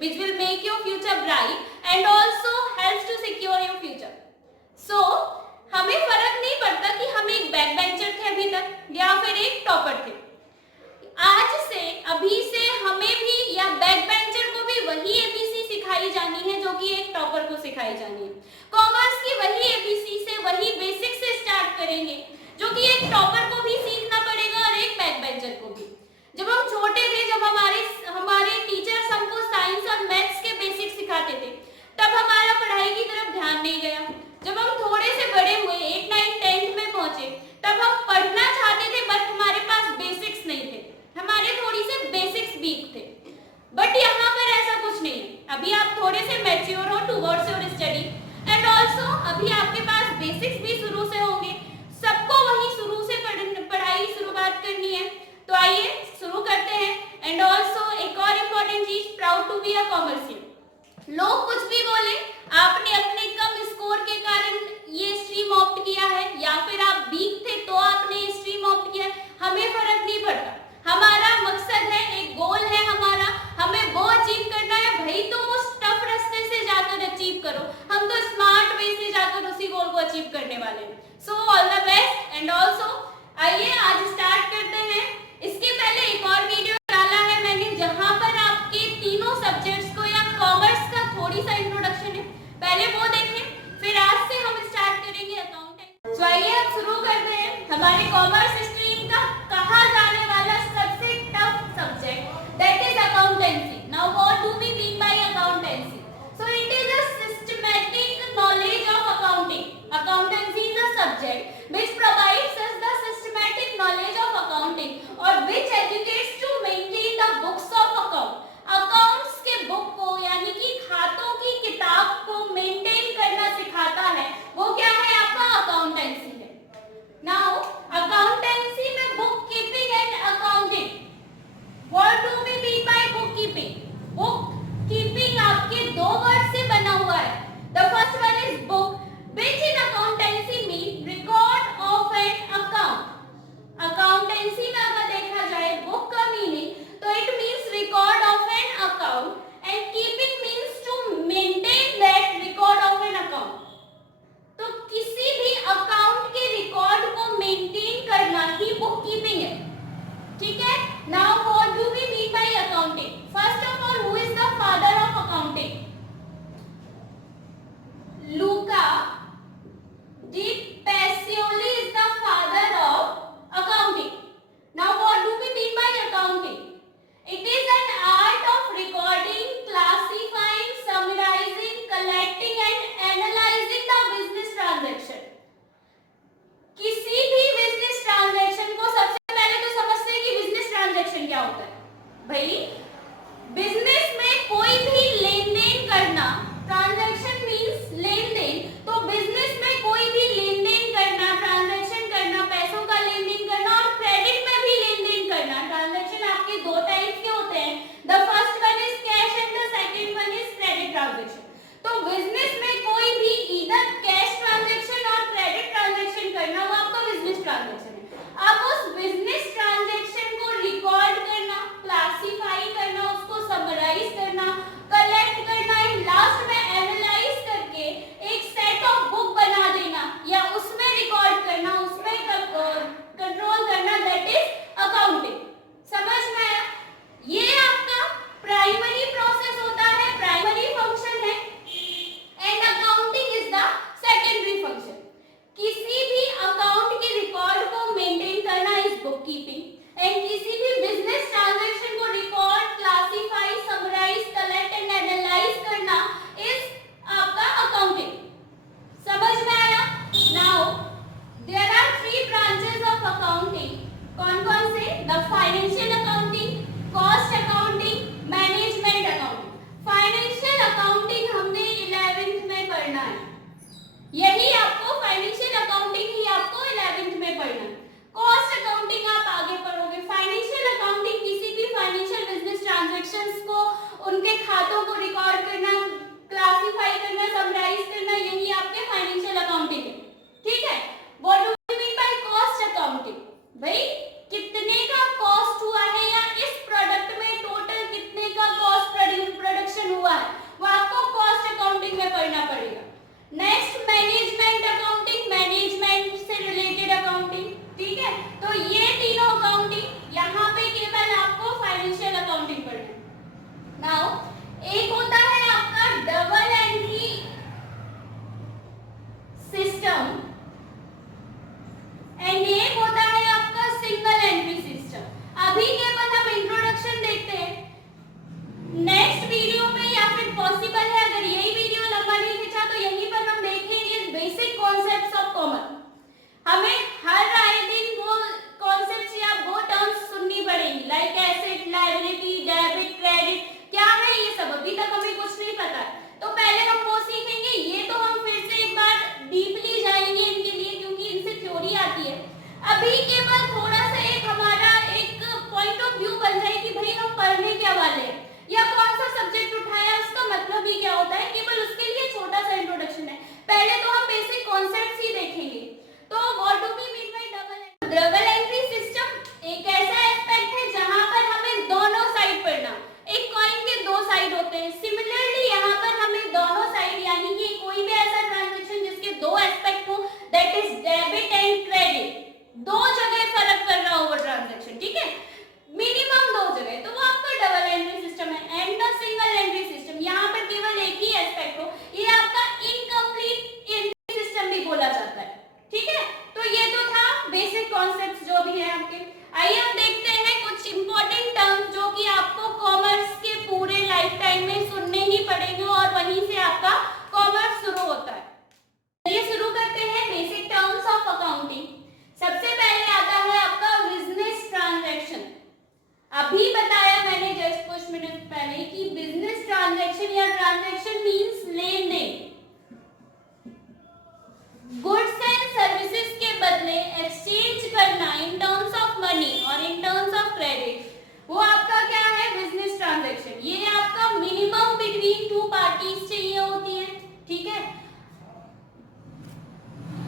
which will make your future bright and also helps to secure your future. So हमें फर्क नहीं पड़ता कि हम एक बैक बेंचर थे अभी तक या फिर एक टॉपर थे। आज से अभी से हमें भी या बैक बेंचर को भी वही एबीसी सिखाई जानी है जो कि एक टॉपर को सिखाई जानी है। कॉमर्स की वही एबीसी से वही बेसिक से स्टार्ट करेंगे जो कि एक टॉपर को भी सीखना पड़ेगा और एक बैक बेंचर को भी। जब हम छोटे थे, जब हमारे टीचर्स हमको साइंस और मैथ्स के बेसिक सिखाते थे, तब हमारा पढ़ाई की तरफ ध्यान नहीं गया। जब हम थोड़े से बड़े हुए 8, 9, 10th में पहुंचे, तब हम पढ़ना चाहते थे बट हमारे पास बेसिक्स नहीं थे, हमारे थोड़ी से बेसिक्स वीक थे। बट यहाँ पर ऐसा कुछ नहीं है। अभी आप थोड़े से मैच्योर हो towards your study and also अभी आपके पास बेसिक्स भी शुरू से होंगे। सबको वही शुरू से पढ़ाई शुरुआत करनी है। तो आइए शुरू करते हैं। एंड ऑल्सो एक और इम्पोर्टेंट चीज, proud to be a commercial. लोग कुछ भी बोले, आपने अपने कम स्कोर के कारण ये स्ट्रीम ऑप्ट किया है या फिर आप वीक थे तो आपने स्ट्रीम ऑप्ट किया है, हमें फर्क नहीं पड़ता। हमारा मकसद है, एक गोल है हमारा, हमें वो अचीव करना है। भाई तुम उस टफ रास्ते से जाकर अचीव करो, हम तो स्मार्ट वे से जाकर उसी गोल को अचीव करने वाले हैं। So all the best. And also आइए आज स्टार्ट करते हैं। इसके पहले एक और वीडियो डाला है मैंने जहां पर आपके तीनों सब्जेक्ट्स को या कॉमर्स का थोड़ी सा इंट्रोडक्शन है, पहले वो देखें, फिर आज से हम स्टार्ट करेंगे अकाउंटिंग। तो आइए अब शुरू करते हैं। हमारे कॉमर्स स्ट्रीम का कहा जाने वाला सबसे tough subject that is accountancy. Now what do we mean by accountancy? So it is a systematic knowledge of accounting. Accountancy is a subject which provides us the systematic knowledge of accounting or which educates to maintain the books of account. Accounts के book को यानी कि खातों की किताब को maintain करना सिखाता है, वो क्या है? आपका अकाउंटेंसी है। Now अकाउंटेंसी में book keeping and accounting, what do we mean by book keeping? Book keeping आपके दो वर्ड से बना हुआ है। The first one is book, which in accountancy mean record हुआ है वो आपको कॉस्ट अकाउंटिंग में पढ़ना पड़ेगा। नेक्स्ट मैनेजमेंट अकाउंटिंग, मैनेजमेंट से रिलेटेड अकाउंटिंग, ठीक है। तो ये तीनों अकाउंटिंग, यहाँ पे केवल आपको फाइनेंशियल अकाउंटिंग पढ़ना है। नाउ एक होता है आपका डबल एंट्री सिस्टम एंड एक होता है आपका सिंगल एंट्री सिस्टम। अभी केवल हम इंट्रोडक्शन देखते हैं, नेक्स्ट वीडियो में या फिर पॉसिबल है अगर यही वीडियो लंबा नहीं खींचा तो यहीं पर हम देखेंगे बेसिक कॉन्सेप्ट्स ऑफ कॉमर्स। हमें हर आए दिन वो कॉन्सेप्ट्स या वो टर्म्स सुननी पड़ेगी, like asset, liability, debit, credit, क्या है ये सब अभी तक हमें कुछ नहीं पता है, तो पहले हम वो सीखेंगे। ये तो हम फिर से एक बार डीपली जाएंगे इनके लिए क्योंकि इनसे थ्योरी आती है। अभी केवल थोड़ा सा एक हमारा एक पॉइंट ऑफ व्यू बन जाए कि भाई हम पढ़ने क्या वाले हैं या कौन सा सब्जेक्ट उठाया, उसका मतलब ही क्या होता है, केवल उसके लिए छोटा सा इंट्रोडक्शन है। पहले तो हम बेसिक कॉन्सेप्ट्स ही देखेंगे। तो what do we mean by double entry system? एक ऐसा एस्पेक्ट है जहां पर हमें दोनों साइड पढ़ना, एक कॉइन के दो साइड होते हैं। सिमिलरली यहाँ पर हमें दोनों साइड यानी कि कोई भी ऐसा ट्रांजैक्शन जिसके दो एस्पेक्ट हो, that is debit and credit, दो जगह फर्क कर रहा हो वो ट्रांजैक्शन, ठीक है, मिनिमम दो जगह, तो वो आपका डबल एंट्री सिस्टम है। And the single entry system, यहाँ पर केवल एक ही एस्पेक्ट हो, ये आपका इनकम्प्लीट एंट्री सिस्टम भी बोला जाता है, ठीक है। तो ये तो था बेसिक कॉन्सेप्ट्स जो भी है आपके। आइए हम देखते हैं कुछ इंपॉर्टेंट टर्म्स जो कि आपको कॉमर्स के पूरे लाइफ टाइम में सुनने ही पड़ेंगे और वहीं से आपका कॉमर्स शुरू होता है। चलिए शुरू करते हैं बेसिक टर्म्स ऑफ अकाउंटिंग। सबसे पहले आता है आपका बिजनेस ट्रांजैक्शन। अभी बताया मैंने जस्ट कुछ मिनट पहले कि बिजनेस ट्रांजैक्शन या ट्रांजैक्शन मींस लेन देन, गुड्स एंड सर्विसेज के बदले एक्सचेंज करना इन टर्म्स ऑफ मनी और इन टर्म्स ऑफ क्रेडिट, वो आपका क्या है, बिजनेस ट्रांजैक्शन। ये आपका मिनिमम बिटवीन टू पार्टीज चाहिए होती है, ठीक है।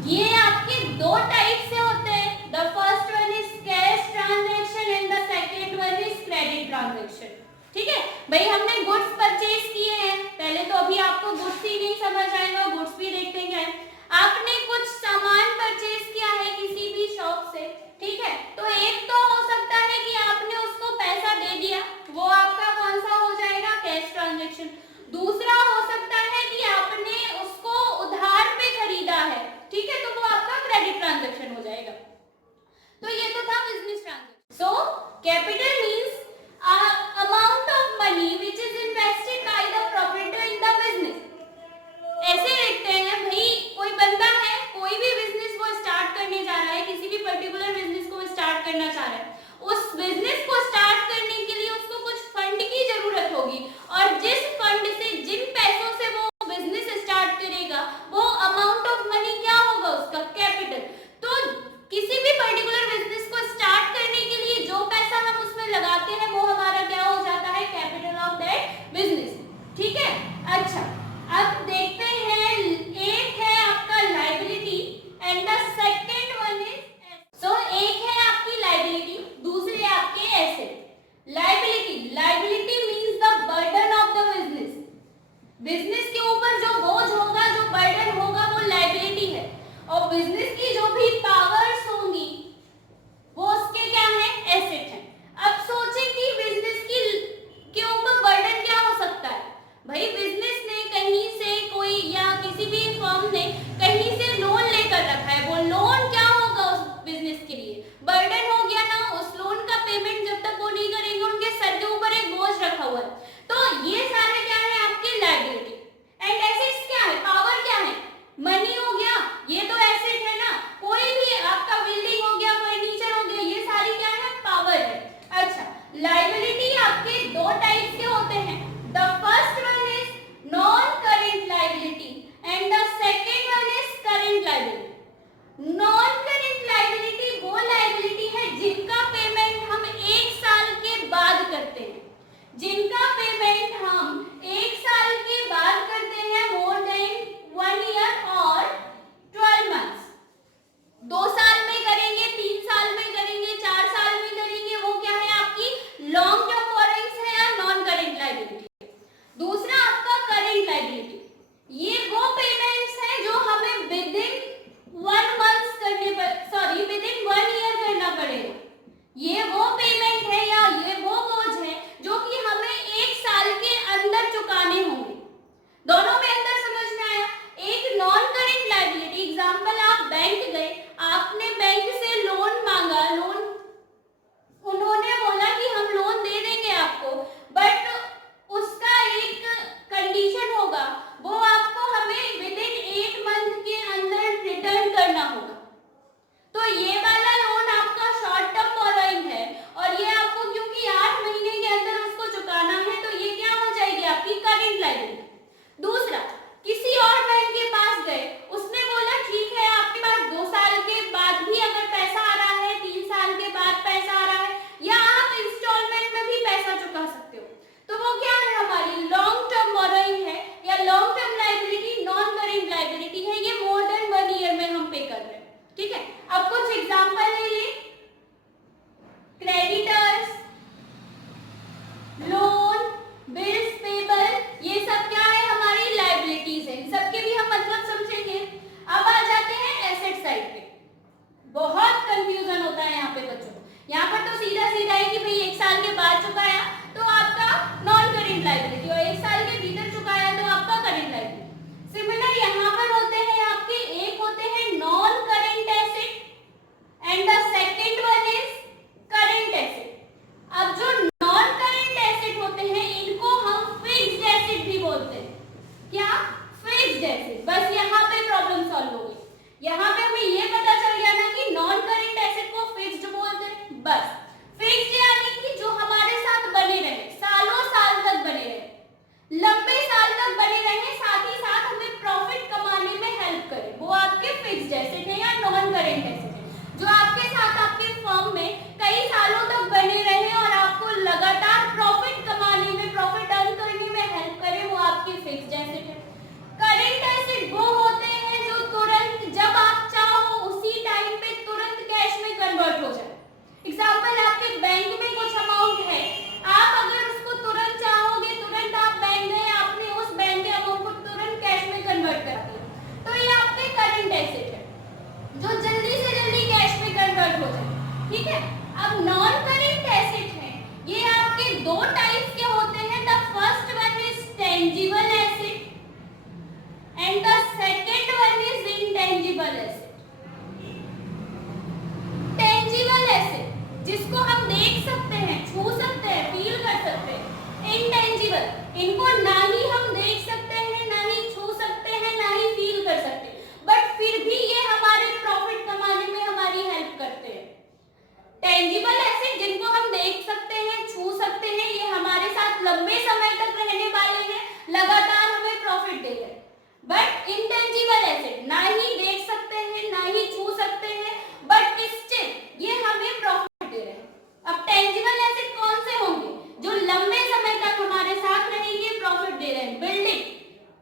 ये आपके दो टाइप से होते हैं, the first one is cash transaction and the second one is credit transaction, ठीक है। भाई हमने गुड्स परचेज किए हैं, पहले तो अभी आपको गुड्स ही नहीं समझ आएगा, गुड्स भी देखते हैं। आपने कुछ सामान परचेज किया है किसी भी शॉप से, ठीक है, तो एक तो हो सकता है कि आपने उसको पैसा दे दिया, वो आपका कौन सा हो जाएगा, कैश ट्रांजैक्शन। दूसरा हो सकता है कि आपने उसको उधार पे खरीदा है, ठीक है, तो वो आपका क्रेडिट ट्रांजैक्शन हो जाएगा। तो ये तो था business transaction. So capital means amount of money which is invested by the proprietor in the business. ऐसे देखते हैं भाई कोई बंदा है, कोई भी बिजनेस वो स्टार्ट करने जा रहा है, किसी भी पर्टिकुलर बिजनेस को स्टार्ट करना चाह रहा है, उस बिजनेस को स्टार्ट करने के लिए उसको कुछ फंड की जरूरत होगी और जिस फंड से, जिन पैसों से वो बिजनेस स्टार्ट करेगा वो अमाउंट ऑफ मनी क्या होगा, उसका कैपिटल। तो किसी भी पर्टिकुलर बिजनेस को स्टार्ट करने के लिए जो पैसा हम उसमें लगाते हैं वो हमारा क्या हो जाता है, कैपिटल ऑफ दैट बिजनेस, ठीक है। अच्छा, अब देखते हैं, एक है आपका liability and the second one is, so एक है आपकी लायबिलिटी, दूसरे आपके asset. Liability means the burden of the business, business के ऊपर जो बोझ होगा, जो बर्डन होगा वो लायबिलिटी है, और बिजनेस की जो भी पावर्स होंगी वो उसके क्या है, एसेट है। अब सोचें कि बिजनेस के ऊपर बर्डन क्या हो सकता है, भाई बिजनेस ने कहीं से कोई या किसी भी फर्म ने कहीं से लोन लेकर रखा है, वो लोन क्या होगा उस बिजनेस के लिए, बर्डन हो गया ना, उस लोन का पेमेंट जब तक वो नहीं करेंगे उनके सर के ऊपर एक बोझ रखा हुआ है। तो ये सारे क्या है आपके लायबिलिटी। एंड एसेट्स क्या है, पावर क्या है, मनी हो गया, ये तो एसेट है ना। कोई भी आप लायबिलिटी। दूसरा, किसी और बैंक के पास गए, उसने बोला ठीक है आपके पास 2 साल के बाद भी अगर पैसा आ रहा है, 3 साल के बाद पैसा आ रहा है, या आप इंस्टॉलमेंट में भी पैसा चुका सकते हो, तो वो क्या है, हमारी लॉन्ग टर्म बोरोइंग है या long term liability, non current liability है। ये मोर देन 1 ईयर में हम पे कर रहे हैं, ठीक है। अब कुछ एग्जांपल ले लें, क्रेडिटर्स, लोन, बिल्स पेबल, ये सब क्या है, हमारी लायबिलिटीज है। इन सब के भी हम मतलब समझेंगे। अब आ जाते हैं एसेट साइड पे। बहुत कंफ्यूजन होता है यहाँ पे बच्चों को। यहाँ पर तो सीधा सीधा है कि भाई 1 साल के बाद चुकाया तो आपका नॉन करेंट लायबिलिटी, और 1 साल के भीतर चुकाया तो आपका करेंट लायबिलिटी। सिमिलर यहाँ पर होते हैं आपके, एक होते हैं non current asset and the second one is current asset. अब जो नॉन करेंट एसेट होते हैं इनको हम फिक्स्ड एसेट भी बोलते हैं। क्या? Fixed asset. बस यहाँ पे प्रॉब्लम सॉल्व हो गई। यहाँ पे हमें ये पता चल गया ना कि नॉन करेंट एसेट को फिक्स्ड बोलते हैं। बस फिक्स्ड यानी कि जो हमारे साथ बने रहे, सालों साल तक बने रहे, लंबे साल तक बने रहे, साथ ही साथ हमें प्रॉफिट कमाने में हेल्प करे, वो आपके फिक्स्ड एसेट है या नॉन करेंट एसेट है। जो आपके साथ आपके फर्म में कई सालों तक बने रहे और आपको लगातार प्रॉफिट कमाने में, प्रॉफिट अर्न करने में हेल्प करे, वो आपकी फिक्स्ड एसेट है। करेंट एसेट वो होते हैं जो तुरंत जब आप चाहो उसी टाइम पे तुरंत कैश में कन्वर्ट हो जाए। एग्जांपल, आपके बैंक में कुछ अमाउंट है, आप अगर उसको तुरंत चाहोगे, तुरंत आप बैंक गए, आपने उस बैंक के अमाउंट को तुरंत कैश में कन्वर्ट कर दिया, तो ये आपके करेंट एसेट है जो जल्दी से जल्दी कैश में कन्वर्ट हो जाए, ठीक है। अब नॉन करेंट एसेट है, ये आपके दो टाइप के होते हैं। The first one is tangible asset and the second one is intangible asset. Tangible asset जिसको हम देख सकते हैं, छू सकते हैं, फील कर सकते हैं। इंटेंजिबल, इनको ना ही हम देख सकते हैं, ना ही छू सकते हैं, ना ही फील कर सकते हैं, बट फिर भी ये हमारे प्रॉफिट कमाने में हमारी हेल्प करते हैं। टेंजिबल एसेट जिनको हम देख सकते हैं, छू सकते हैं, ये हमारे साथ लंबे समय तक रहने वाले हैं, लगातार हमें प्रॉफिट दे रहे हैं। बट इंटेंजिबल एसेट ना ही देख सकते हैं, ना ही छू सकते हैं, बट स्टिल ये हमें प्रॉफिट दे रहे हैं। अब टेंजिबल एसेट कौन से होंगे? जो लंबे समय तक हमारे साथ रहेंगे, प्रॉफिट दे रहे हैं। बिल्डिंग,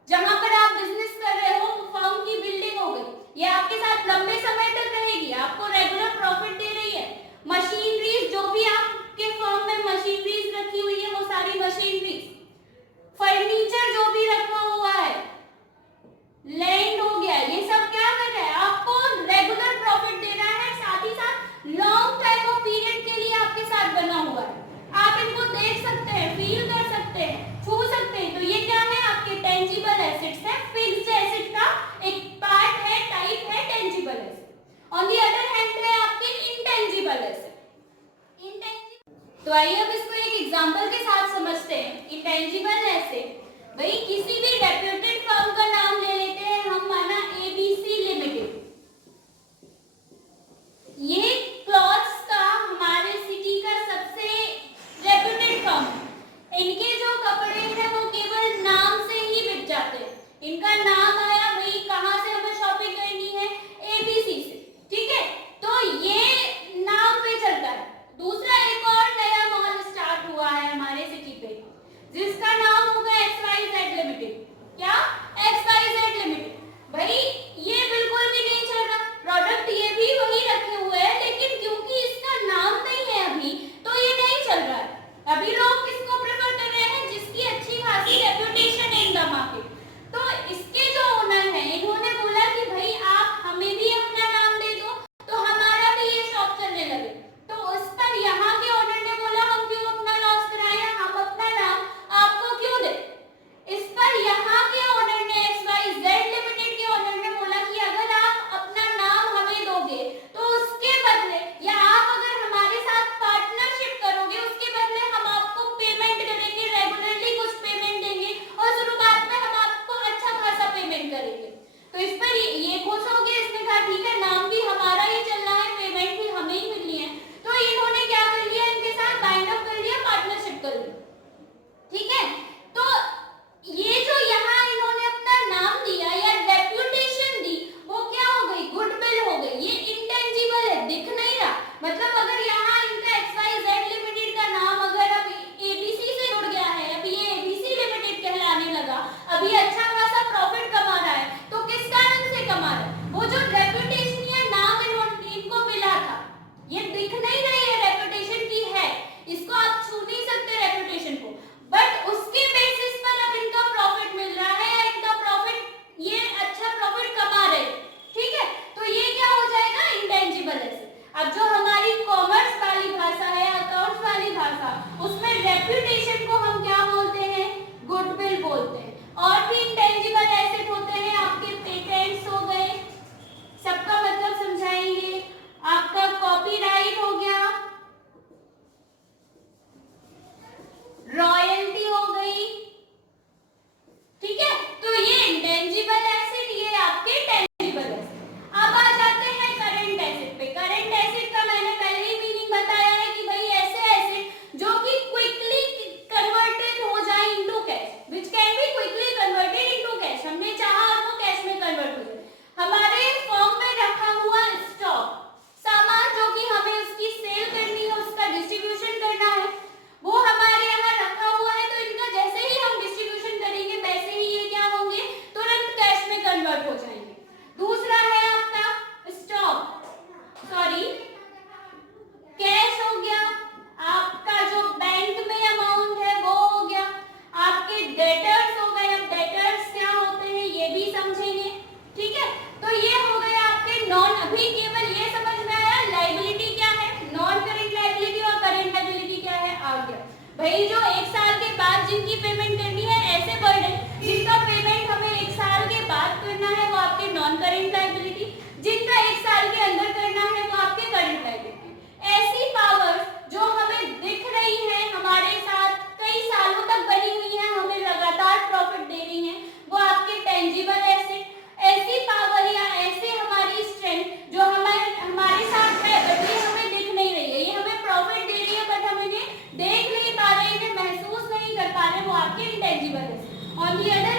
जहां पर आप बिजनेस कर रहे हो, फर्म की बिल्डिंग हो गई, ये आपके साथ लंबे समय तक रहेगी, आपको रेगुलर प्रॉफिट दे रही है। मशीनरीज, जो भी आपके फर्म में मशीनरीज रखी हुई है, वो सारी मशीनरीज, फर्नीचर जो भी रखा हुआ है, लैंड हो गया, ये सब क्या कर रहा है? आपको रेगुलर प्रॉफिट दे रहा है, साथ ही साथ लॉन्ग टाइम ऑफ पीरियड के लिए आपके साथ बना हुआ है। आप इनको देख सकते हैं, फील कर सकते हैं, छू सकते हैं, तो ये क्या है? आपके टेंजिबल एसेट्स है। फिक्स्ड एसेट का एक पार्ट है, टाइप है tangible asset. On the other hand है आपके इंटेंजिबल एसेट। तो आइए अब इसको एक एग्जांपल के साथ समझते हैं। इंटेंजिबल एसेट, भाई किसी भी रेप्यूटेड फर्म का नाम ले लेते हैं हम, माना एबीसी लिमिटेड। ये क्लॉथ्स का हमारे सिटी का सबसे रेप्यूटेड फर्म है। इनके जो कपड़े हैं वो केवल नाम से ही बिक जाते हैं। इनका नाम आया, भाई कहाँ से हमें शॉपिंग करनी है? एबीसी से, ठीक है। तो ये नाम पे चलता है। दूसरा, एक और नया मॉल स्टार्ट हुआ है हमारे सिटी पे, जिसका नाम होगा XYZ लिमिटेड। क्या? XYZ बोलते हैं। और भी इंटेंजिबल एसेट होते हैं, आपके पेटेंट्स हो गए, सबका मतलब समझाएंगे, आपका कॉपीराइट हो गया, रॉयल्टी हो गई, ठीक है। तो ये इंटेंजिबल एसेट, ये आपके टेंजिबल एसेट। अब आ जाते हैं करंट एसेट पे। करंट एसेट का मैंने पहले ही मीनिंग बताया है कि भाई ऐसे एसेट जो कि क्विकली कन्वर्टेड हो जाए into cash, which can be quickly converted into cash. हमने चाहा और वो कैश में कन्वर्ट हो जाए। हमारे फॉर्म में रखा हुआ स्टॉक, सामान जो कि हमें उसकी सेल करनी है, उसका डिस्ट्रीब्यूशन करना है, वो हमारे यहाँ रखा हुआ है। तो इनका जैसे ही हम डिस्ट्रीब्यूशन करेंगे वैसे ही ये क्या होंगे, तुरंत कैश में कन्वर्ट हो जाएंगे। दूसरा है आपका स्टॉक, सॉरी कैश हो गया, आपका जो बैंक में अमाउंट है वो हो गया, आपके डेटर्स हो गए। अब डेटर्स क्या होते हैं ये भी समझेंगे, ठीक है। तो ये हो गए आपके नॉन, अभी केवल ये समझ में आया लायबिलिटी क्या है, नॉन करेंट लायबिलिटी और करेंट लायबिलिटी क्या है, आ गया भाई। जो एक साल के बाद जिनकी पेमेंट करनी है, ऐसे बर्डन जिनका पेमेंट हमें एक साल के बाद करना है वो आपके नॉन करेंट लायबिलिटी, जिनका एक साल के अंदर करना है वो आपके करेंट लायबिलिटी। ऐसी पावर्स जो हमें दिख रही है, हमारे साथ कई सालों तक बनी हुई है, हमें लगातार प्रॉफिट दे रही है, वो आपके टेंजिबल एसेट। ऐसी पावर या ऐसे हमारी स्ट्रेंथ जो हमारे साथ है बट ये हमें दिख नहीं रही है, ये हमें प्रॉफिट दे रही है बट हम इन्हें देख नहीं पा रहे, इन्हें महसूस नहीं कर पा रहे, वो आपके intangible asset. On the other